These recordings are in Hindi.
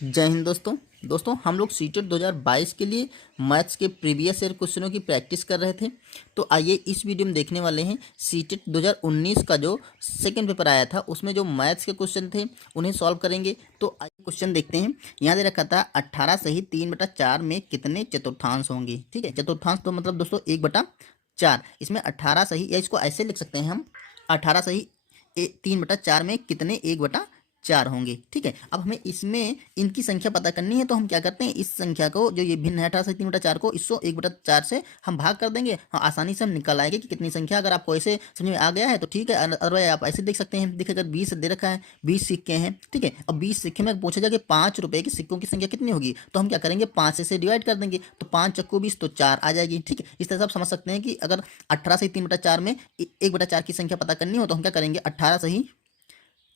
जय हिंद दोस्तों हम लोग सीटेट 2022 के लिए मैथ्स के प्रीवियस ईयर क्वेश्चनों की प्रैक्टिस कर रहे थे। तो आइए इस वीडियो में देखने वाले हैं सीटेट 2019 का जो सेकंड पेपर आया था उसमें जो मैथ्स के क्वेश्चन थे उन्हें सॉल्व करेंगे। तो आइए क्वेश्चन देखते हैं। यहाँ दे रखा था 18 सही 3/4 में कितने चतुर्थांश होंगे। ठीक है, चतुर्थांश तो मतलब दोस्तों 1/4। इसमें 18 सही, या इसको ऐसे लिख सकते हैं हम, 18 सही 3/4 में कितने 1/4 होंगे। ठीक है, अब हमें इसमें इनकी संख्या पता करनी है। तो हम क्या करते हैं, इस संख्या को जो ये भिन्न है 18 से 3/4 को, इसको 1/4 से हम भाग कर देंगे। हाँ, आसानी से हम निकल आएंगे कि कितनी संख्या। अगर आपको ऐसे समझ में आ गया है तो ठीक है, अदरवाइज आप ऐसे देख सकते हैं। देखिए, अगर 20 दे रखा है, 20 सिक्के हैं। ठीक है, अब 20 सिक्के में पूछा जाए कि 5 रुपए के सिक्कों की संख्या कितनी होगी, तो हम क्या करेंगे, 5 से डिवाइड कर देंगे। तो 5 चक्कू 20 तो 4 आ जाएगी। ठीक है, इस तरह से आप समझ सकते हैं कि अगर 18 से 3/4 में 1/4 की संख्या पता करनी हो तो हम क्या करेंगे, 18 से ही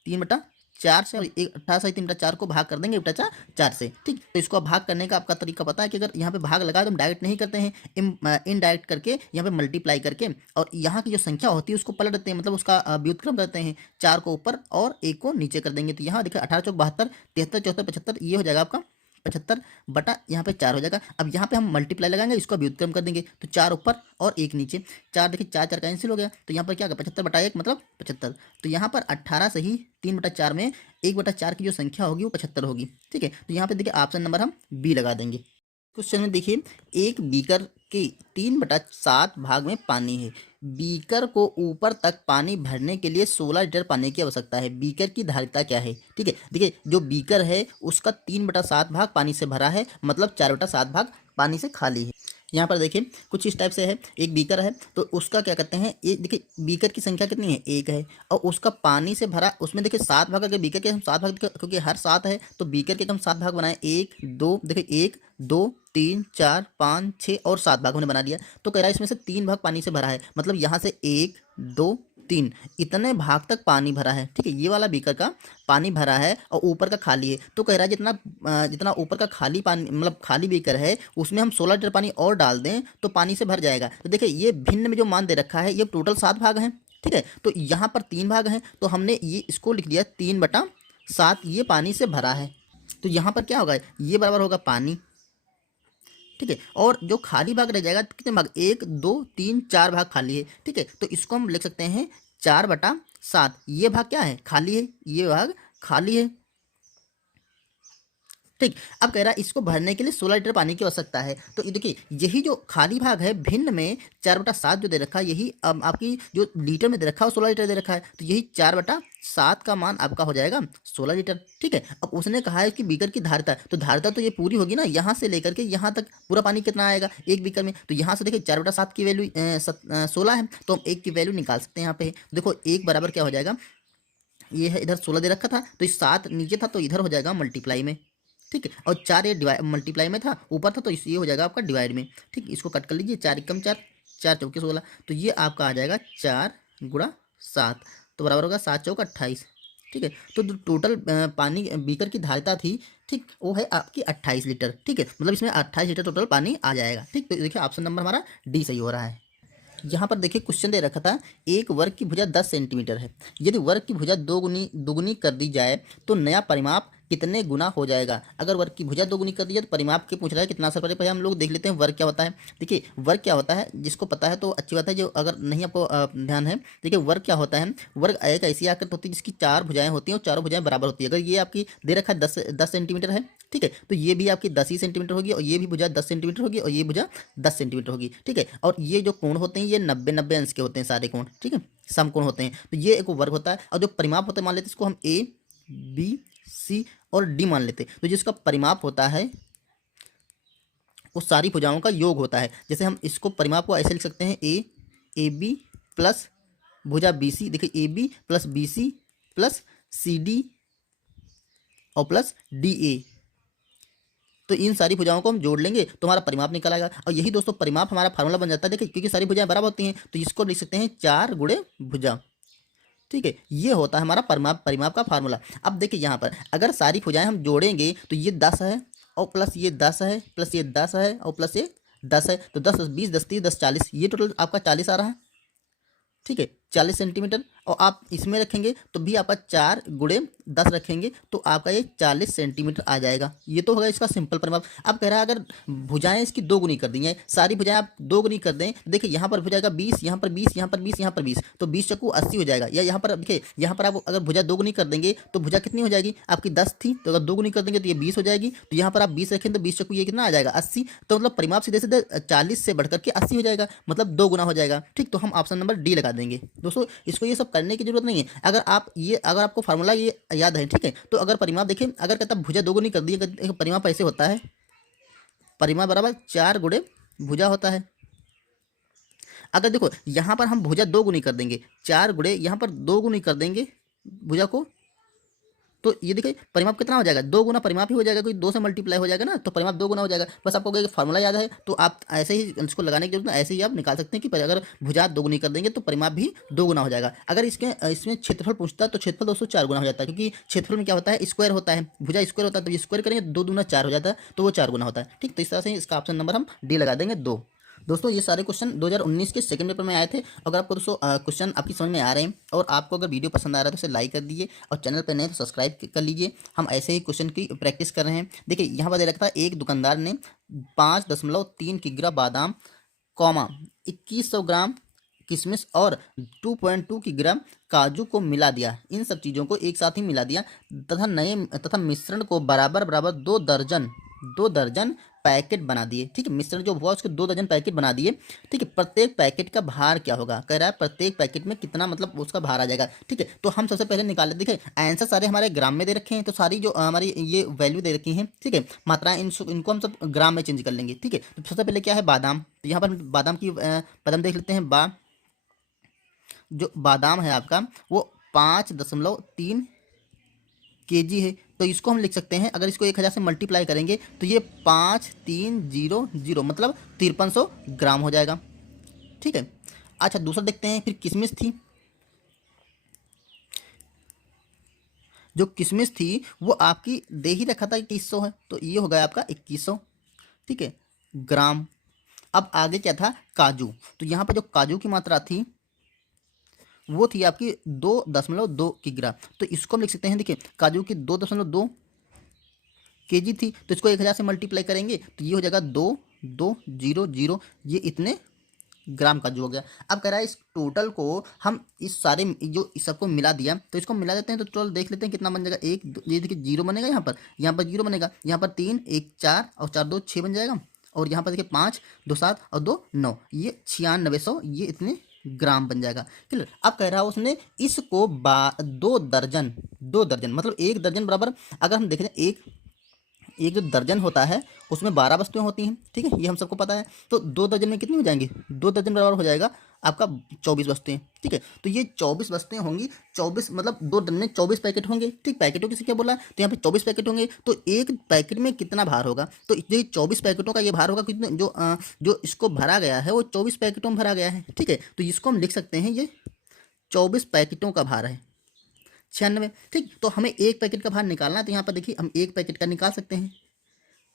3/4 से, और 18 से 3/4 को भाग कर देंगे 1/4 से। ठीक, तो इसको भाग करने का आपका तरीका पता है कि अगर यहाँ पे भाग लगा तो हम डायरेक्ट नहीं करते हैं, इनडायरेक्ट करके यहाँ पे मल्टीप्लाई करके और यहाँ की जो संख्या होती है उसको पलट देते हैं, मतलब उसका व्युत्क्रम करते हैं। 4 को ऊपर और 1 को नीचे कर देंगे। तो यहाँ देखिए 18 चौक 72, 73 74 75, ये हो जाएगा आपका 75 बटा यहाँ पे 4 हो जाएगा। अब यहाँ पे हम मल्टीप्लाई लगाएंगे, इसको व्युत्क्रम कर देंगे। तो 4 ऊपर और 1 नीचे, 4 देखिए 4 4 कैंसिल हो गया। तो यहाँ पर क्या होगा, 75 बटा 1 मतलब 75। तो यहाँ पर 18 से ही 3/4 में 1/4 की जो संख्या होगी वो 75 होगी। ठीक है, तो यहाँ पे देखिए ऑप्शन नंबर हम बी लगा देंगे। क्वेश्चन में देखिए, एक बीकर के 3/7 भाग में पानी है। बीकर को ऊपर तक पानी भरने के लिए 16 लीटर पानी की आवश्यकता है। बीकर की धारिता क्या है। ठीक है, देखिए जो बीकर है उसका 3/7 भाग पानी से भरा है, मतलब 4/7 भाग पानी से खाली है। यहाँ पर देखिए कुछ इस टाइप से है। एक बीकर है तो उसका क्या कहते हैं, एक देखिए बीकर की संख्या कितनी है, 1 है, और उसका पानी से भरा, उसमें देखिए 7 भाग। अगर बीकर के हम 7 भाग, क्योंकि हर 7 है तो बीकर के हम 7 भाग बनाए, 1 2, देखिए 1 2 3 4 5 6 और 7 भाग हमने बना दिया। तो कह रहा है इसमें से 3 भाग पानी से भरा है, मतलब यहाँ से 1 2 3 इतने भाग तक पानी भरा है। ठीक है, ये वाला बीकर का पानी भरा है और ऊपर का खाली है। तो कह रहा है जितना ऊपर का खाली पानी, मतलब खाली बीकर है, उसमें हम 16 लीटर पानी और डाल दें तो पानी से भर जाएगा। तो देखिए ये भिन्न में जो मान दे रखा है ये टोटल 7 भाग हैं। ठीक है, तो यहाँ पर 3 भाग हैं, तो हमने ये इसको लिख दिया 3/7, ये पानी से भरा है। तो यहाँ पर क्या होगा, ये बराबर होगा पानी। ठीक है, और जो खाली भाग रह जाएगा कितने भाग, 1 2 3 4 भाग खाली है। ठीक है, तो इसको हम लिख सकते हैं 4/7। ये भाग क्या है, खाली है, ये भाग खाली है। ठीक, अब कह रहा है इसको भरने के लिए 16 लीटर पानी की आवश्यकता है। तो ये देखिए यही जो खाली भाग है भिन्न में 4/7 जो दे रखा है, यही आपकी जो लीटर में दे रखा है 16 लीटर दे रखा है। तो यही 4/7 का मान आपका हो जाएगा 16 लीटर। ठीक है, अब उसने कहा है कि बीकर की धारिता, तो धारिता तो ये पूरी होगी ना, यहाँ से लेकर के यहाँ तक पूरा पानी कितना आएगा एक बीकर में। तो यहाँ से देखिए 4/7 की वैल्यू 16 है, तो हम 1 की वैल्यू निकाल सकते हैं यहाँ पे। देखो 1 बराबर क्या हो जाएगा, ये है इधर 16 दे रखा था तो इस 7 नीचे था तो इधर हो जाएगा मल्टीप्लाई में। ठीक है, और 4 ये डिवाइड मल्टीप्लाई में था, ऊपर था तो ये हो जाएगा आपका डिवाइड में। ठीक, इसको कट कर लीजिए, 4 एकम 4, 4 चौके 16। तो ये आपका आ जाएगा 4 × 7, तो बराबर होगा 7 चौक 28। ठीक है, तो जो टोटल पानी बीकर की धारिता थी, ठीक, वो है आपकी 28 लीटर। ठीक है, मतलब इसमें 28 लीटर टोटल पानी आ जाएगा। ठीक, तो देखिए ऑप्शन नंबर हमारा डी सही हो रहा है। यहाँ पर देखिए क्वेश्चन दे रखा था, एक वर्ग की भुजा 10 सेंटीमीटर है। यदि वर्ग की भुजा दोगुनी कर दी जाए तो नया परिमाप कितने गुना हो जाएगा। अगर वर्ग की भुजा दोगुनी कर दी जाए तो परिमाप के पूछ रहा है कितना असर पड़ेगा। पहले हम लोग देख लेते हैं वर्ग क्या होता है। देखिए वर्ग क्या होता है, जिसको पता है तो अच्छी बात है, जो अगर नहीं आपको ध्यान है, देखिए वर्ग क्या होता है। वर्ग एक ऐसी आकृति होती है जिसकी 4 भुजाएं होती हैं और चारों भुजाएं बराबर होती है। अगर ये आपकी दे रखा है 10 सेंटीमीटर है, ठीक है, तो ये भी आपकी 10 ही सेंटीमीटर होगी, और ये भी भुजा 10 सेंटीमीटर होगी, और ये भुजा 10 सेंटीमीटर होगी। ठीक है, और ये जो कोण होते हैं ये 90 अंश के होते हैं सारे कोण। ठीक है, समकोण होते हैं। तो ये एक वर्ग होता है, और जो परिमाप होता है मान लेते हैं इसको हम ए बी सी और डी मान लेते हैं। तो जिसका परिमाप होता है वो सारी भुजाओं का योग होता है। जैसे हम इसको परिमाप को ऐसे लिख सकते हैं, ए बी प्लस भुजा बी सी, देखिए A B plus B C plus C D और प्लस डी ए। तो इन सारी भुजाओं को हम जोड़ लेंगे तो हमारा परिमाप निकल आएगा। और यही दोस्तों परिमाप हमारा फार्मूला बन जाता है। देखिए क्योंकि सारी भुजाएं बराबर होती हैं तो इसको लिख सकते हैं 4 गुणे भुजा। ठीक है, ये होता है हमारा परिमाप का फार्मूला। अब देखिए यहाँ पर अगर सारी भुजाएं हम जोड़ेंगे तो ये 10 है, और प्लस ये 10 है, प्लस ये 10 है, और प्लस ये 10 है। तो 10 10 20 10 30 10 40, ये टोटल आपका 40 आ रहा है। ठीक है, 40 सेंटीमीटर, और आप इसमें रखेंगे तो भी आपका 4 × 10 रखेंगे तो आपका ये 40 सेंटीमीटर आ जाएगा। ये तो होगा इसका सिंपल परिमाप। अब कह रहा है अगर भुजाएं इसकी 2 गुनी कर दी हैं, सारी भुजाएं आप 2 गुनी कर दें, देखिए यहाँ पर हो जाएगा 20, यहाँ पर 20, यहाँ पर 20, यहाँ पर 20, तो 20 चक्कू 80 हो जाएगा। या यहाँ पर देखिए, यहाँ पर आप अगर भुजा 2 गुनी कर देंगे तो भुजा कितनी हो जाएगी आपकी 10 थी, तो अगर 2 गुनी कर देंगे तो ये 20 हो जाएगी। तो यहाँ पर आप 20 रखें तो 20 चक्कू ये कितना आ जाएगा 80। तो मतलब परिमाप सीधे सीधे 40 से बढ़कर के 80 हो जाएगा, मतलब 2 गुना हो जाएगा। ठीक, तो हम ऑप्शन नंबर डी लगा देंगे। दोस्तों इसको ये सब करने की जरूरत नहीं है, अगर आपको फार्मूला ये याद है, ठीक है। तो अगर परिमाप देखें, अगर कहता भुजा 2 गुनी कर दी, परिमाप ऐसे होता है, परिमाप बराबर 4 × भुजा होता है। अगर देखो यहाँ पर हम भुजा 2 गुनी कर देंगे, 4 × यहाँ पर 2 गुनी कर देंगे भुजा को, तो ये देखिए परिमाप कितना हो जाएगा, 2 गुना परिमाप ही हो जाएगा, क्योंकि 2 से मल्टीप्लाई हो जाएगा ना, तो परिमाप 2 गुना हो जाएगा। बस आपको अगर फार्मूला याद है तो आप ऐसे ही इसको लगाने की जरूरत नहीं, ऐसे ही आप निकाल सकते हैं कि अगर भुजा 2 गुनी कर देंगे तो परिमाप भी 2 गुना हो जाएगा। अगर इसमें क्षेत्रफल पूछता तो क्षेत्रफल दोस्तों 4 गुना हो जाता है, क्योंकि क्षेत्रफल में क्या होता है, स्क्वायर होता है, भुजा स्क्वायर होता है, तो स्क्वायर करेंगे 2 दूना 4 हो जाता है, तो वो 4 गुना होता है। ठीक, तो इस तरह से इसका ऑप्शन नंबर हम डी लगा देंगे 2। दोस्तों ये सारे क्वेश्चन 2019 के सेकंड पेपर में आए थे। अगर आपको दोस्तों क्वेश्चन आपकी समझ में आ रहे हैं और आपको अगर वीडियो पसंद आ रहा है तो उसे लाइक कर दीजिए, और चैनल पर नए तो सब्सक्राइब कर लीजिए। हम ऐसे ही क्वेश्चन की प्रैक्टिस कर रहे हैं। देखिए यहाँ पर दे रखा था, एक दुकानदार ने 5.3 किग्रा बादाम, 2100 ग्राम किशमिश और 2.2 किग्रा काजू को मिला दिया। इन सब चीज़ों को एक साथ ही मिला दिया तथा मिश्रण को बराबर बराबर 2 दर्जन पैकेट बना दिए। ठीक है, मिश्रण जो हुआ उसके 2 दर्जन पैकेट बना दिए। ठीक है, प्रत्येक पैकेट का भार क्या होगा, कह रहा है प्रत्येक पैकेट में कितना मतलब उसका भार आ जाएगा। ठीक है, तो हम सबसे पहले निकाले, देखिए आंसर सारे हमारे ग्राम में दे रखे हैं, तो सारी जो हमारी ये वैल्यू दे रखी हैं, ठीक है, मात्राएं इनको हम सब ग्राम में चेंज कर लेंगे। ठीक है, तो सबसे पहले क्या है, बादाम, तो यहाँ पर बादाम की पदम देख लेते हैं। जो बादाम है आपका वो 5.3 kg है, तो इसको हम लिख सकते हैं, अगर इसको 1000 से मल्टीप्लाई करेंगे तो ये 5300 मतलब 5300 ग्राम हो जाएगा। ठीक है, अच्छा दूसरा देखते हैं, फिर किशमिश थी, जो किशमिश थी वो आपकी दे ही रखा था 2100 है, तो ये हो गया आपका 2100, ठीक है, ग्राम। अब आगे क्या था, काजू, तो यहाँ पर जो काजू की मात्रा थी वो थी आपकी 2.2 किग्रा, तो इसको हम लिख सकते हैं, देखिए काजू की 2.2 kg थी, तो इसको 1000 से मल्टीप्लाई करेंगे तो ये हो जाएगा 2200, ये इतने ग्राम काजू हो गया। अब कह रहा है इस टोटल को हम इस सारे जो इस सबको मिला दिया, तो इसको मिला देते हैं, तो टोटल देख लेते हैं कितना बन जाएगा। ये देखिए 0 बनेगा, यहाँ पर 0 बनेगा, यहाँ पर 3 1 4 और 4 2 6 बन जाएगा, और यहाँ पर देखिए 5 2 7 और 2 9, ये 9600, ये इतने ग्राम बन जाएगा। क्लियर। अब कह रहा है उसने इसको 2 दर्जन मतलब 1 दर्जन बराबर, अगर हम देखें एक जो दर्जन होता है उसमें 12 वस्तुएं होती हैं, ठीक है, ये हम सबको पता है। तो 2 दर्जन में कितनी हो जाएंगी, 2 दर्जन बराबर हो जाएगा आपका 24 वस्तुएं। ठीक है, तो ये 24 वस्तुएं होंगी, 24 मतलब 2 दर्जन में 24 पैकेट होंगे। ठीक, पैकेटों की संख्या बोला तो यहाँ पे 24 पैकेट होंगे, तो एक पैकेट में कितना भार होगा, तो ये 24 पैकेटों का ये भार होगा, कितने जो इसको भरा गया है वो 24 पैकेटों में भरा गया है। ठीक है, तो इसको हम लिख सकते हैं, ये 24 पैकेटों का भार है 96। ठीक, तो हमें एक पैकेट का भार निकालना है, तो यहाँ पर देखिए हम एक पैकेट का निकाल सकते हैं,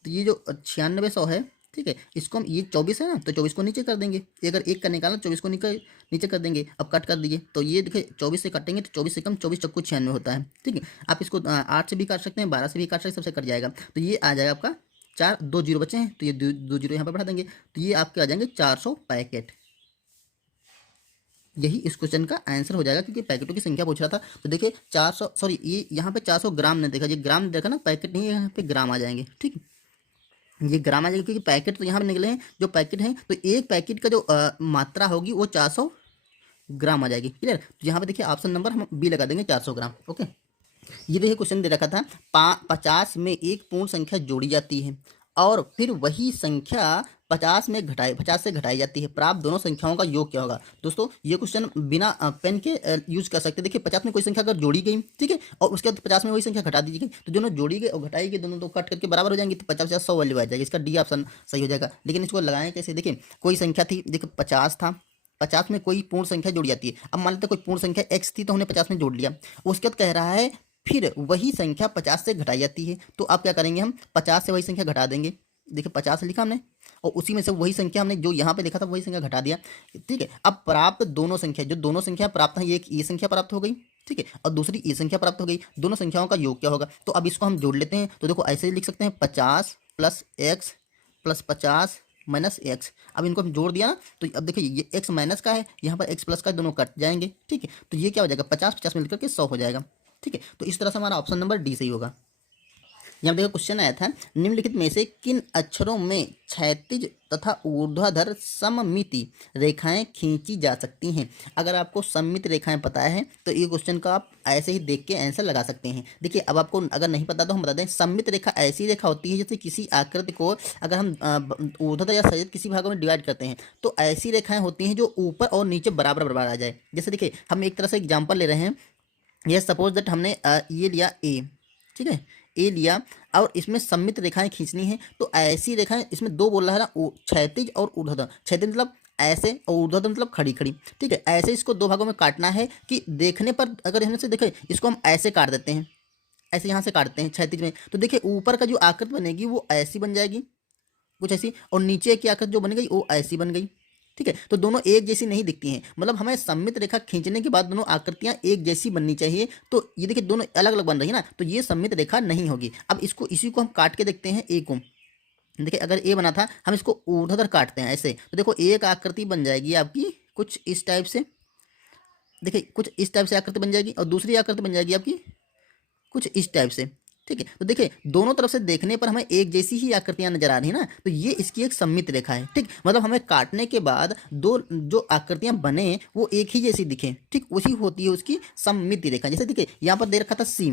तो ये जो 9600 है, ठीक है, इसको हम, ये 24 है ना, तो 24 को नीचे कर देंगे, अगर एक का निकालना 24 को नीचे कर देंगे। अब कट कर दीजिए, तो ये देखिए 24 से कटेंगे तो 24 से कम 24 चक्कू 96 होता है। ठीक है, आप इसको 8 से भी काट सकते हैं, 12 से भी काट सकते हैं, सबसे कट जाएगा, तो ये आ जाएगा आपका 4, 2 जीरो बचे हैं, तो ये 2 जीरो यहाँ पर बढ़ा देंगे, तो ये आपके आ जाएंगे 400 पैकेट। यही इस क्वेश्चन का आंसर हो जाएगा, क्योंकि पैकेटों की संख्या पूछ रहा था। तो देखिए 400, सॉरी ये यहाँ पे 400 ग्राम ने देखा, ये ग्राम देखा ना, पैकेट नहीं है, यहाँ पे ग्राम आ जाएंगे। ठीक है, ये ग्राम आ जाएगा, क्योंकि पैकेट तो यहाँ पे निकले हैं जो पैकेट हैं, तो एक पैकेट का जो मात्रा होगी वो 400 ग्राम आ जाएगी। क्लियर। तो यहाँ पे देखिए ऑप्शन नंबर हम बी लगा देंगे, 400 ग्राम। ओके, ये देखिए क्वेश्चन दे रखा था, 50 में एक पूर्ण संख्या जोड़ी जाती है और फिर वही संख्या 50 से घटाई जाती है, प्राप्त दोनों संख्याओं का योग क्या होगा। दोस्तों ये क्वेश्चन बिना पेन के यूज कर सकते। देखिए 50 में कोई संख्या अगर जोड़ी गई, ठीक है, और उसके बाद 50 में वही संख्या घटा दी गई, तो दोनों जोड़ी गई और घटाई गई, दोनों तो कट करके बराबर हो जाएंगे, तो 50 50 100 वैल्यू आ जाएगी। इसका डी ऑप्शन सही हो जाएगा। लेकिन इसको लगाएं कैसे, देखिए कोई संख्या थी, देखिए 50 था, 50 में कोई पूर्ण संख्या जोड़ी जाती है। अब मान लेते कोई पूर्ण संख्या x थी, तो हमने 50 में जोड़ लिया, उसके बाद कह रहा है फिर वही संख्या 50 से घटाई जाती है, तो आप क्या करेंगे, हम 50 से वही संख्या घटा देंगे। देखिए 50 लिखा हमने और उसी में से वही संख्या हमने जो यहाँ पे लिखा था वही संख्या घटा दिया। ठीक है, अब प्राप्त दोनों संख्या, जो दोनों संख्या प्राप्त है, एक ये संख्या प्राप्त हो गई, ठीक है, और दूसरी ये संख्या प्राप्त हो गई, दोनों संख्याओं का योग क्या होगा। तो अब इसको हम जोड़ लेते हैं। तो देखो ऐसे ही लिख सकते हैं 50 plus x plus 50 minus x. अब इनको हम जोड़ दिया ना, तो अब देखिए ये एक्स माइनस का है, यहाँ पर एक्स प्लस का, दोनों कट जाएंगे। ठीक है, तो ये क्या हो जाएगा, 50 50 मिलकर के 100 हो जाएगा। ठीक है, तो इस तरह से हमारा ऑप्शन नंबर डी सही होगा। यहाँ देखो क्वेश्चन आया था, निम्नलिखित में से किन अक्षरों में क्षैतिज तथा ऊर्ध्वाधर सममिति रेखाएं खींची जा सकती हैं। अगर आपको सममिति रेखाएं पता है तो ये क्वेश्चन का आप ऐसे ही देख के आंसर लगा सकते हैं। देखिए अब आपको अगर नहीं पता तो हम बता दें, सममित रेखा ऐसी रेखा होती है जैसे किसी आकृति को अगर हम ऊर्ध्वाधर या क्षैतिज किसी भागों में डिवाइड करते हैं तो ऐसी रेखाएं होती हैं जो ऊपर और नीचे बराबर बराबर आ जाए। जैसे देखिए हम एक तरह से एग्जाम्पल ले रहे हैं, यह सपोज दैट हमने ये लिया ए, ठीक है, ए लिया और इसमें सममित रेखाएं खींचनी है। तो ऐसी रेखाएं, इसमें दो बोल रहा है ना, क्षैतिज और ऊर्ध्वाधर। क्षैतिज मतलब ऐसे और ऊर्ध्वाधर मतलब खड़ी खड़ी। ठीक है, ऐसे इसको दो भागों में काटना है कि देखने पर अगर इसमें से देखें, इसको हम ऐसे काट देते हैं, ऐसे यहाँ से काटते हैं क्षैतिज में, तो देखिए ऊपर का जो आकृति बनेगी वो ऐसी बन जाएगी कुछ ऐसी, और नीचे की आकृति जो बन गई वो ऐसी बन गई। ठीक है, तो दोनों एक जैसी नहीं दिखती हैं, मतलब हमें सममित रेखा खींचने के बाद दोनों आकृतियां एक जैसी बननी चाहिए। तो ये देखिए दोनों अलग अलग बन रही है ना, तो ये सममित रेखा नहीं होगी। अब इसको इसी को हम काट के देखते हैं, ए को। देखिए अगर ए बना था, हम इसको ऊर्ध्वाधर काटते हैं ऐसे, तो देखो एक आकृति बन जाएगी आपकी कुछ इस टाइप से। देखिए कुछ इस टाइप से आकृति बन जाएगी और दूसरी आकृति बन जाएगी आपकी कुछ इस टाइप से। ठीक है, तो देखिए दोनों तरफ से देखने पर हमें एक जैसी ही आकृतियां नजर आ रही है ना, तो ये इसकी एक सममित रेखा है। ठीक, मतलब हमें काटने के बाद दो जो आकृतियां बने वो एक ही जैसी दिखें, ठीक, उसी होती है उसकी सममित रेखा। जैसे देखिए यहाँ पर दे रखा था सी,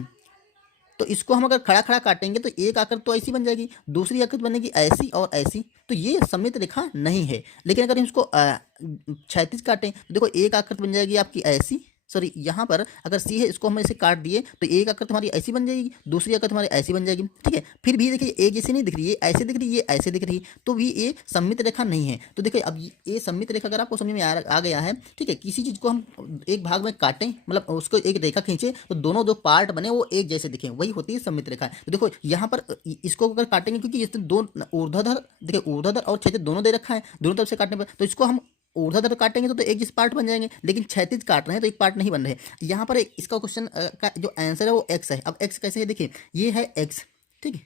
तो इसको हम अगर खड़ा खड़ा काटेंगे तो एक आकृति तो ऐसी बन जाएगी, दूसरी आकृति बनेगी ऐसी और ऐसी, तो ये सममित रेखा नहीं है। लेकिन अगर हम इसको क्षैतिज काटें तो देखो एक आकृति बन जाएगी आपकी ऐसी, सॉरी यहाँ पर अगर सी है इसको हम ऐसे काट दिए तो एक आकृति हमारी ऐसी बन जाएगी, दूसरी आकृति हमारी ऐसी बन जाएगी। ठीक है, फिर भी देखिए एक जैसी नहीं दिख रही, ये ऐसे दिख रही है, ये ऐसे दिख रही, तो भी ये सममित रेखा नहीं है। तो देखिए अब ये सममित रेखा अगर आपको समझ में आ गया है, ठीक है, किसी चीज़ को हम एक भाग में काटें, मतलब उसको एक रेखा खींचे तो दोनों जो पार्ट बने वो एक जैसे दिखें, वही होती है सममित रेखा। तो देखो यहाँ पर इसको अगर काटेंगे, क्योंकि इसमें दो ऊर्ध्वाधर, देखिए ऊर्ध्वाधर और क्षैतिज दोनों दे रखा है, दोनों तरफ से काटने पर, तो इसको हम ऊर्ध्वाधर काटेंगे तो एक जिस पार्ट बन जाएंगे, लेकिन क्षैतिज काट रहे हैं तो एक पार्ट नहीं बन रहे। यहाँ पर इसका क्वेश्चन का जो आंसर है वो एक्स है। अब एक्स कैसे है, देखिए ये है एक्स, ठीक है,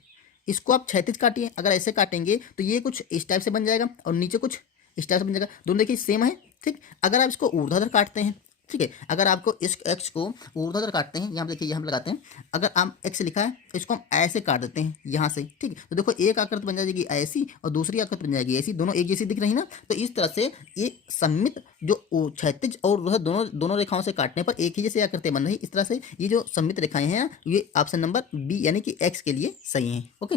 इसको आप क्षैतिज काटिए, अगर ऐसे काटेंगे तो ये कुछ इस टाइप से बन जाएगा और नीचे कुछ इस टाइप से बन जाएगा, दोनों देखिए सेम है। ठीक, अगर आप इसको ऊर्ध्वाधर काटते हैं, ठीक है, अगर आपको इस एक्स को ऊर्ध्वाधर काटते हैं, यहाँ पे देखिए यहाँ पे लगाते हैं, अगर आप एक्स लिखा है तो इसको हम ऐसे काट देते हैं यहाँ से। ठीक है, तो देखो एक आकृति बन जाएगी ऐसी और दूसरी आकृति बन जाएगी ऐसी, दोनों एक जैसी दिख रही ना, तो इस तरह से ये सममित जो क्षैतिज और ऊर्ध्वाधर दोनों रेखाओं से काटने पर एक ही जैसी आकृति बन रही, इस तरह से ये जो सममित रेखाएं हैं ये ऑप्शन नंबर बी यानी कि एक्स के लिए सही है। ओके,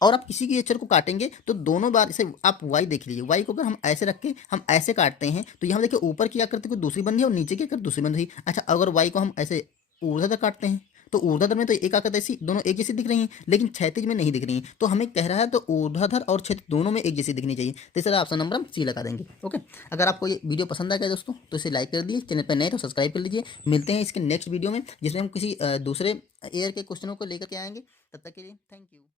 और आप किसी के अक्षर को काटेंगे तो दोनों बार इसे आप वाई देख लीजिए, वाई को अगर हम ऐसे रख के हम ऐसे काटते हैं तो यहाँ देखिए ऊपर की आकृति को दूसरी बन रही है और नीचे की आकृति दूसरी बन रही है। अच्छा, अगर वाई को हम ऐसे ऊर्ध्वाधर काटते हैं तो ऊर्ध्वाधर में तो एक आकृति ऐसी दोनों एक जैसी दिख रही हैं, लेकिन क्षैतिज में नहीं दिख रही हैं, तो हमें कह रहा है तो ऊर्ध्वाधर और क्षैतिज दोनों में एक जैसी दिखनी चाहिए। तो इस तरह ऑप्शन नंबर हम सी लगा देंगे। ओके, अगर आपको ये वीडियो पसंद आ गया दोस्तों तो इसे लाइक कर दिए, चैनल पर नए तो सब्सक्राइब कर लीजिए। मिलते हैं इसके नेक्स्ट वीडियो में जिसमें हम किसी दूसरे एयर के क्वेश्चनों को लेकर के आएंगे। तब तक के लिए थैंक यू।